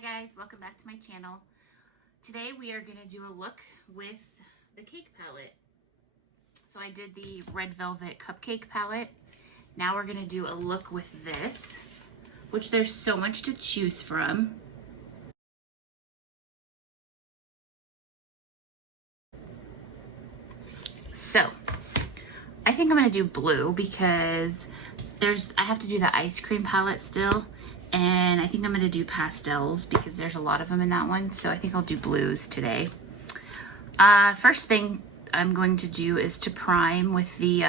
Hi guys, welcome back to my channel. Today we are going to do a look with the cake palette. So I did the red velvet cupcake palette. Now we're going to do a look with this, which there's so much to choose from. So I think I'm going to do blue because I have to do the ice cream palette still. And I think I'm going to do pastels because there's a lot of them in that one. So I think I'll do blues today. First thing I'm going to do is to prime with the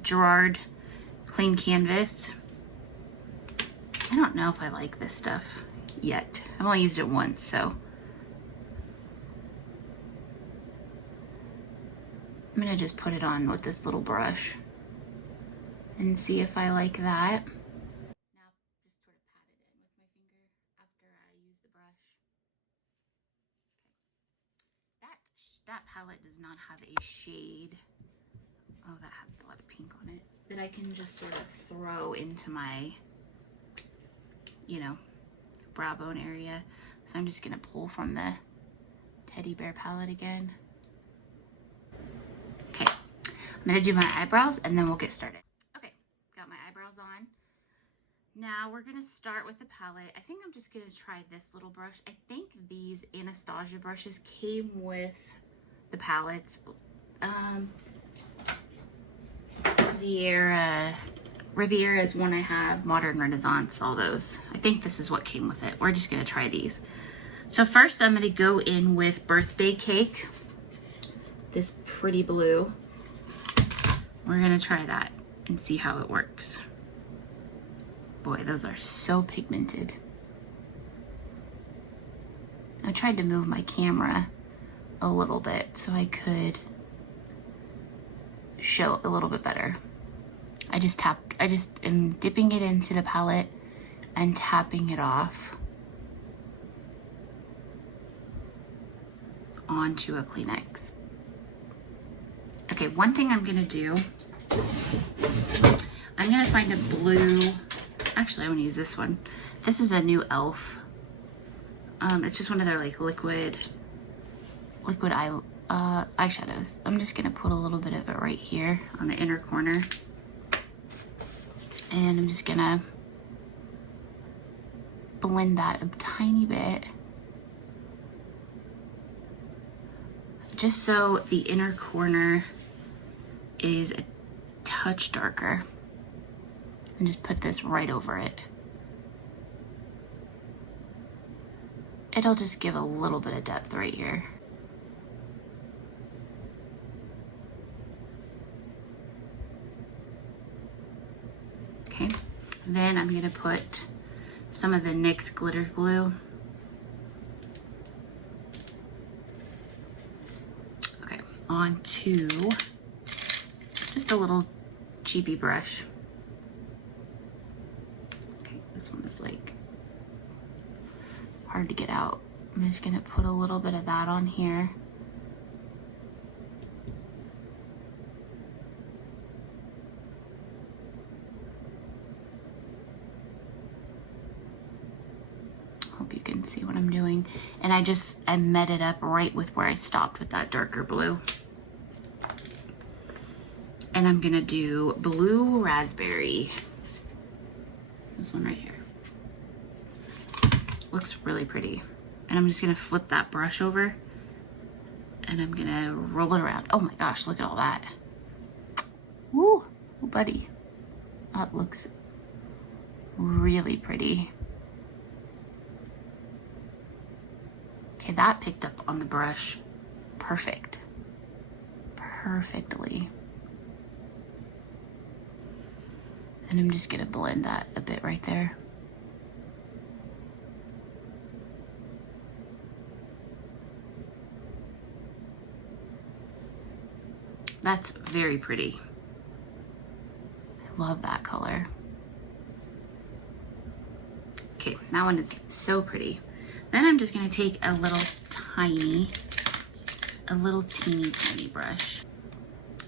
Gerard Clean Canvas. I don't know if I like this stuff yet. I've only used it once, so. I'm going to just put it on with this little brush and see if I like that. Now, just sort of pat it in with my finger after I use the brush. Okay. That palette does not have a shade. Oh, that has a lot of pink on it. That I can just sort of throw into my, brow bone area. So I'm just gonna pull from the teddy bear palette again. Okay, I'm gonna do my eyebrows and then we'll get started. Okay, got my eyebrows on. Now we're gonna start with the palette. I think I'm just gonna try this little brush. I think these Anastasia brushes came with the palettes. Riviera is one I have, Modern Renaissance, all those. I think this is what came with it. We're just gonna try these. So first I'm gonna go in with Birthday Cake, this pretty blue. We're gonna try that and see how it works. Boy, those are so pigmented. I tried to move my camera a little bit so I could show a little bit better. I just am dipping it into the palette and tapping it off onto a Kleenex. Okay, one thing I'm gonna do, I'm gonna find a blue, actually I'm gonna use this one. This is a new e.l.f. It's just one of their like liquid eyeshadows. I'm just gonna put a little bit of it right here on the inner corner. And I'm just gonna blend that a tiny bit. Just so the inner corner is a touch darker. And just put this right over it. It'll just give a little bit of depth right here. Okay, then I'm gonna put some of the NYX glitter glue. Okay, onto just a little cheapy brush. Okay, this one is like hard to get out. I'm just gonna put a little bit of that on here. Hope you can see what I'm doing. And I met it up right with where I stopped with that darker blue. And I'm gonna do Blue Raspberry. This one right here. Looks really pretty. And I'm just gonna flip that brush over and I'm gonna roll it around. Oh my gosh, look at all that. Woo, oh buddy. That looks really pretty. Okay, that picked up on the brush perfectly. And I'm just gonna blend that a bit right there. That's very pretty. I love that color. Okay, that one is so pretty. Then I'm just gonna take a little teeny brush.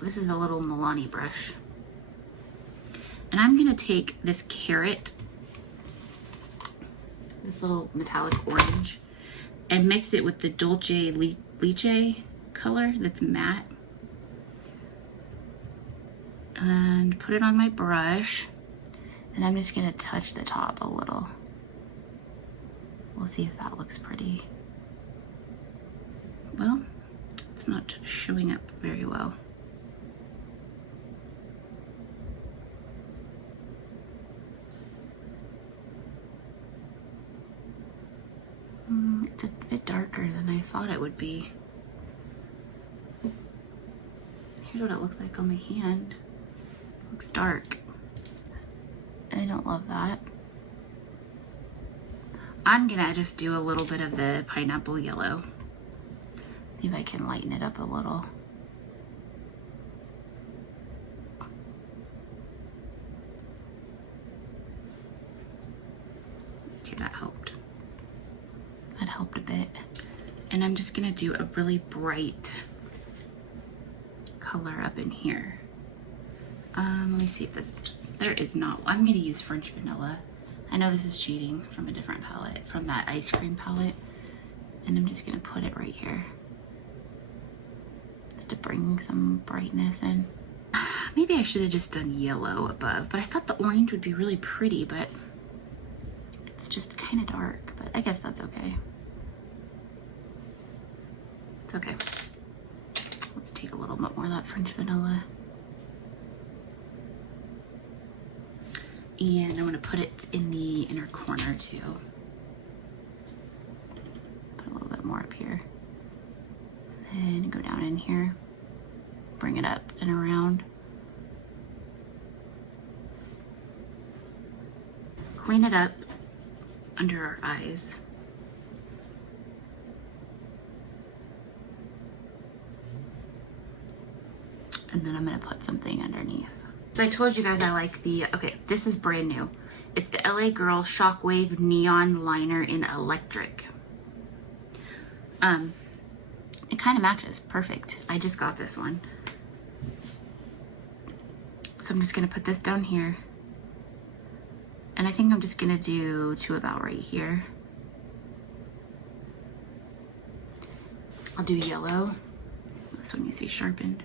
This is a little Milani brush. And I'm gonna take this carrot this little metallic orange, and mix it with the Dolce Leche color that's matte. And put it on my brush. And I'm just gonna touch the top a little. We'll see if that looks pretty. Well, it's not showing up very well. It's a bit darker than I thought it would be. Here's what it looks like on my hand. It looks dark. I don't love that. I'm gonna just do a little bit of the pineapple yellow. See if I can lighten it up a little. Okay, that helped. That helped a bit. And I'm just gonna do a really bright color up in here. Let me see if this, there is not, I'm gonna use French vanilla. I know this is cheating from a different palette, from that ice cream palette. And I'm just gonna put it right here. Just to bring some brightness in. Maybe I should have just done yellow above, but I thought the orange would be really pretty, but it's just kind of dark, but I guess that's okay. It's okay. Let's take a little bit more of that French vanilla. And I'm gonna put it in the inner corner too. Put a little bit more up here. And then go down in here. Bring it up and around. Clean it up under our eyes. And then I'm gonna put something underneath. So I told you guys I like the, okay, this is brand new. It's the LA Girl Shockwave Neon Liner in Electric. It kind of matches, perfect. I just got this one. So I'm just gonna put this down here. And I think I'm just gonna do to about right here. I'll do yellow. This one you see sharpened.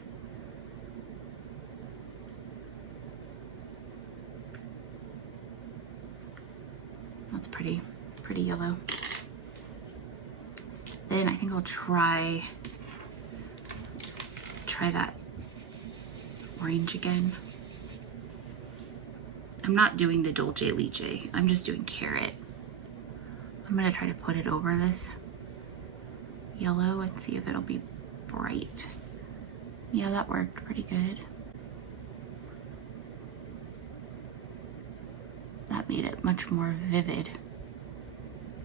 That's pretty yellow. Then I think I'll try that orange again. I'm not doing the Dolce Leche, I'm just doing carrot. I'm gonna try to put it over this yellow and see if it'll be bright. Yeah, that worked pretty good. That made it much more vivid.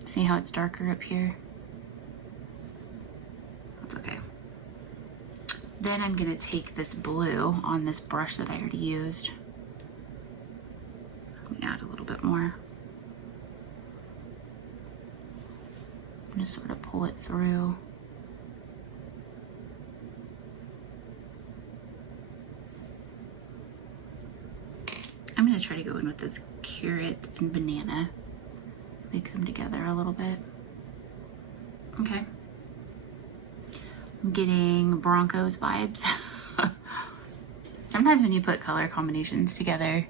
See how it's darker up here? That's okay. Then I'm gonna take this blue on this brush that I already used. Let me add a little bit more. I'm gonna sort of pull it through. I'm gonna try to go in with this carrot and banana. Mix them together a little bit. Okay. I'm getting Broncos vibes. Sometimes when you put color combinations together,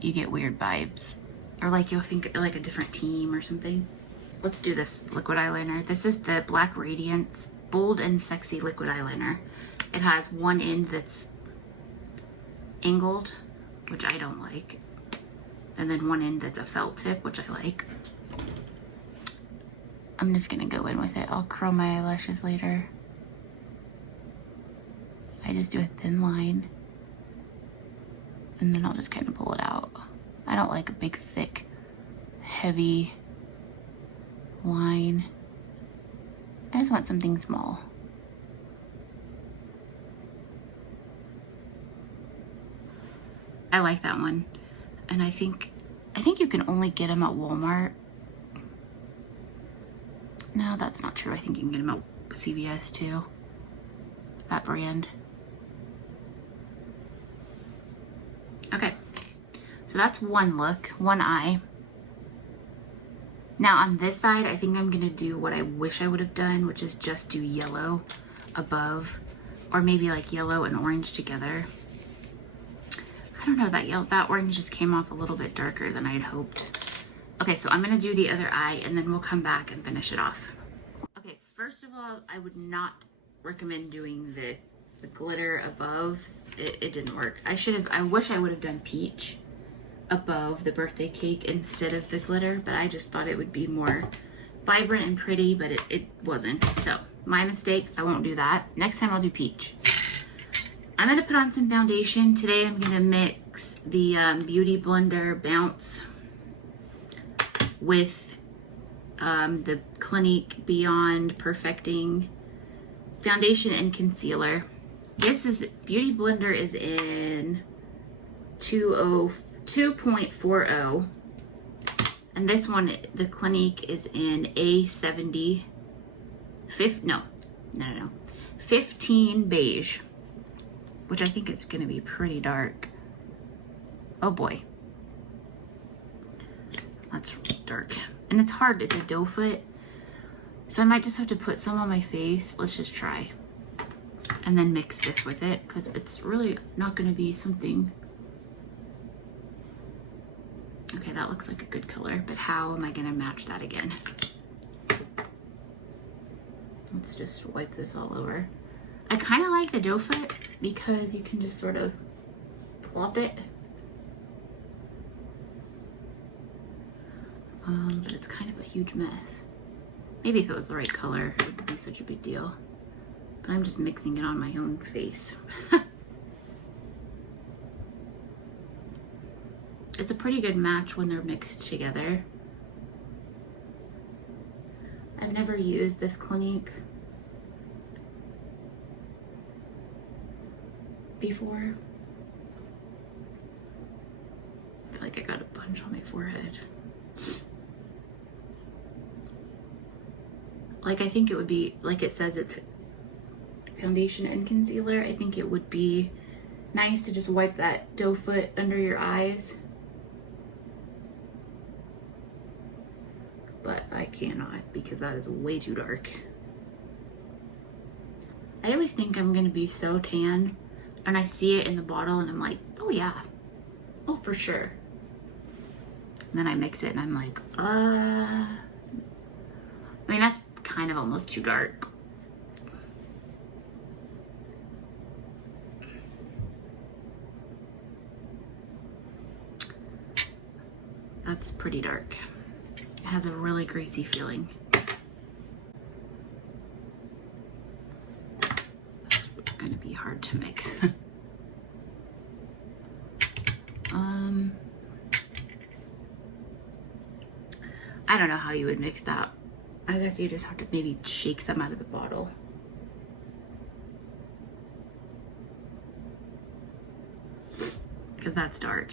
you get weird vibes. Or like you'll think like a different team or something. Let's do this liquid eyeliner. This is the Black Radiance Bold and Sexy Liquid Eyeliner. It has one end that's angled, which I don't like. And then one end that's a felt tip, which I like. I'm just gonna go in with it. I'll curl my eyelashes later. I just do a thin line. And then I'll just kind of pull it out. I don't like a big, thick, heavy line. I just want something small. I like that one. And I think you can only get them at Walmart. No, that's not true. I think you can get them at CVS too. That brand. Okay, so that's one look, one eye. Now on this side, I think I'm gonna do what I wish I would have done, which is just do yellow above, or maybe like yellow and orange together. I don't know, that orange just came off a little bit darker than I had hoped. Okay, so I'm gonna do the other eye and then we'll come back and finish it off. Okay, first of all, I would not recommend doing the glitter above. It didn't work. I wish I would have done peach above the birthday cake instead of the glitter, but I just thought it would be more vibrant and pretty, but it wasn't. So my mistake, I won't do that. Next time I'll do peach. I'm gonna put on some foundation. Today I'm gonna mix the Beauty Blender Bounce with the Clinique Beyond Perfecting foundation and concealer. This is, Beauty Blender is in 2.40, and this one, the Clinique, is in A70, 15 beige, which I think is gonna be pretty dark. Oh boy, that's dark. And it's hard, it's a doe foot, so I might just have to put some on my face. Let's just try. And then mix this with it, because it's really not gonna be something. Okay, that looks like a good color, but how am I gonna match that again? Let's just wipe this all over. I kind of like the doe foot because you can just sort of plop it. But it's kind of a huge mess. Maybe if it was the right color, it wouldn't be such a big deal. But I'm just mixing it on my own face. It's a pretty good match when they're mixed together. I've never used this Clinique before. I feel like I got a bunch on my forehead. Like, I think it would be, like it says, it's foundation and concealer. I think it would be nice to just wipe that doe foot under your eyes. But I cannot, because that is way too dark. I always think I'm gonna be so tan, and I see it in the bottle and I'm like, oh yeah, oh for sure. And then I mix it and I'm like, I mean, that's kind of almost too dark. That's pretty dark. It has a really greasy feeling. That's gonna be hard to mix. I don't know how you would mix that. I guess you just have to maybe shake some out of the bottle. Because that's dark.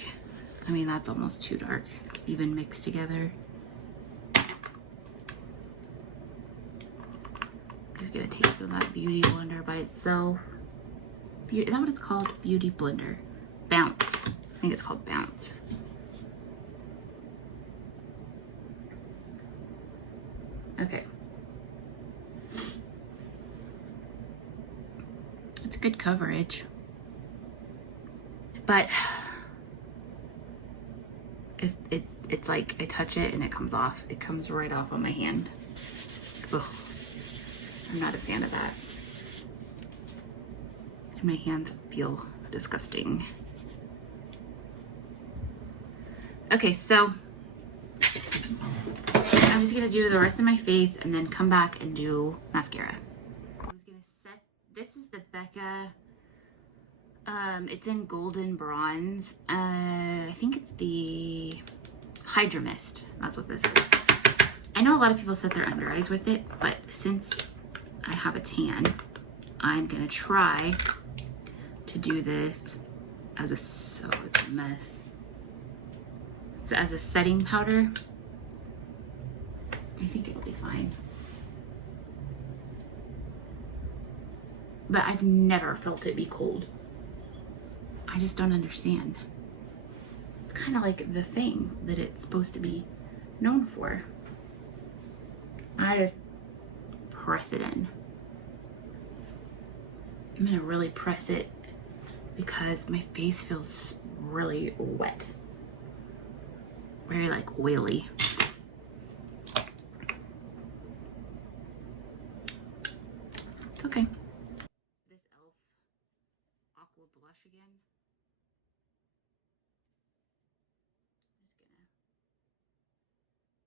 I mean, that's almost too dark, even mixed together. Just gonna take some of that Beauty Blender by itself. Is that what it's called? Beauty Blender. Bounce. I think it's called Bounce. Okay. It's good coverage. But if it's like I touch it and it comes off. It comes right off on my hand. Ugh. I'm not a fan of that. And my hands feel disgusting. Okay, so I'm just gonna do the rest of my face and then come back and do mascara. I was gonna set, this is the Becca, it's in golden bronze. I think it's the Hydra Mist. That's what this is. I know a lot of people set their under eyes with it, but since I have a tan, I'm gonna try to do this as a, so it's a mess. It's as a setting powder. I think it'll be fine. But I've never felt it be cold. I just don't understand. It's kind of like the thing that it's supposed to be known for. I just press it in. I'm gonna really press it because my face feels really wet. Very like oily. It's okay. This e.l.f. Aqua blush again. I'm just gonna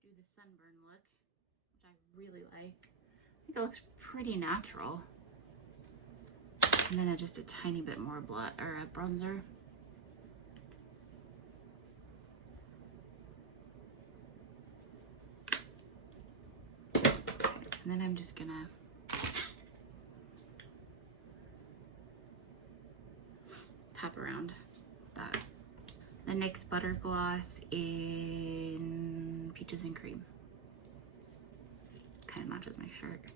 do the sunburn look, which I really like. I think it looks pretty natural. And then just a tiny bit more bronzer. And then I'm just gonna tap around that. The NYX Butter Gloss in Peaches and Cream. Kind of matches my shirt.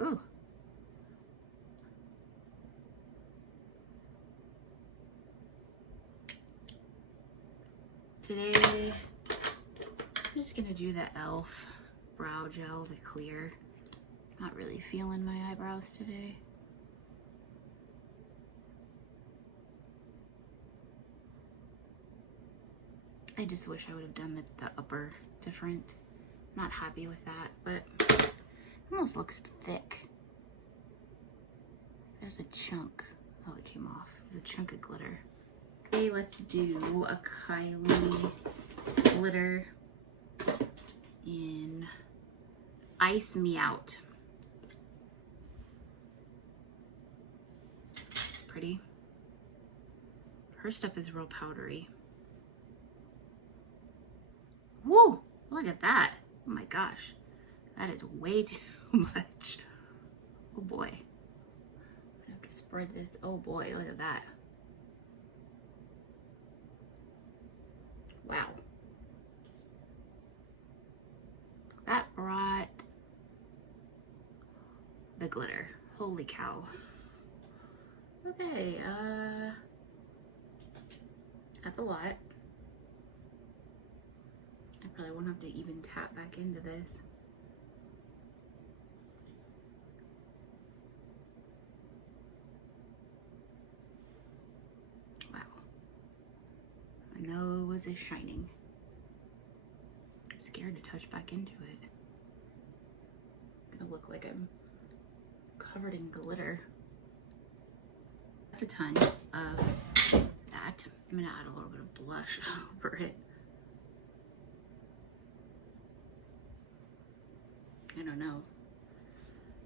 Ooh. Today, I'm just gonna do the e.l.f. brow gel, the clear. Not really feeling my eyebrows today. I just wish I would have done the upper different. Not happy with that, but it almost looks thick. There's a chunk. Oh, it came off. There's a chunk of glitter. Okay, let's do a Kylie glitter in Ice Me Out. It's pretty. Her stuff is real powdery. Woo! Look at that. Oh my gosh. That is way too much. Oh boy. I have to spread this. Oh boy, look at that. Wow. That brought the glitter. Holy cow. Okay, that's a lot. I probably won't have to even tap back into this. Wow. My nose is shining. I'm scared to touch back into it. I'm gonna look like I'm covered in glitter. That's a ton of that. I'm gonna add a little bit of blush over it. I don't know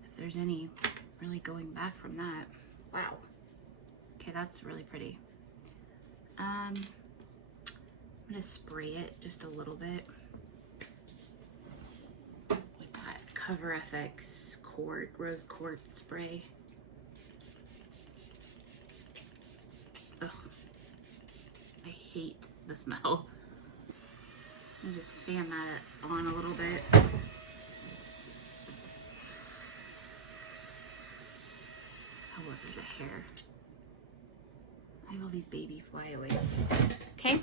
if there's any really going back from that. Wow. Okay, that's really pretty. I'm gonna spray it just a little bit with that Cover FX rose quartz spray. Ugh. I hate the smell. And just fan that on a little bit. Oh look, there's a hair. I have all these baby flyaways. Okay,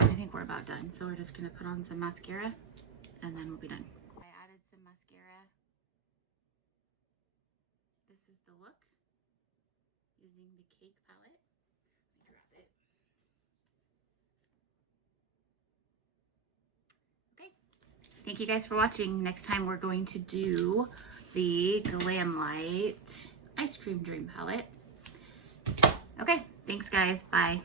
I think we're about done. So we're just gonna put on some mascara and then we'll be done. I added some mascara. This is the look using the Cake palette. Let me grab it. Okay, thank you guys for watching. Next time we're going to do the Glamlite Ice Cream Dream palette. Okay, thanks guys, bye.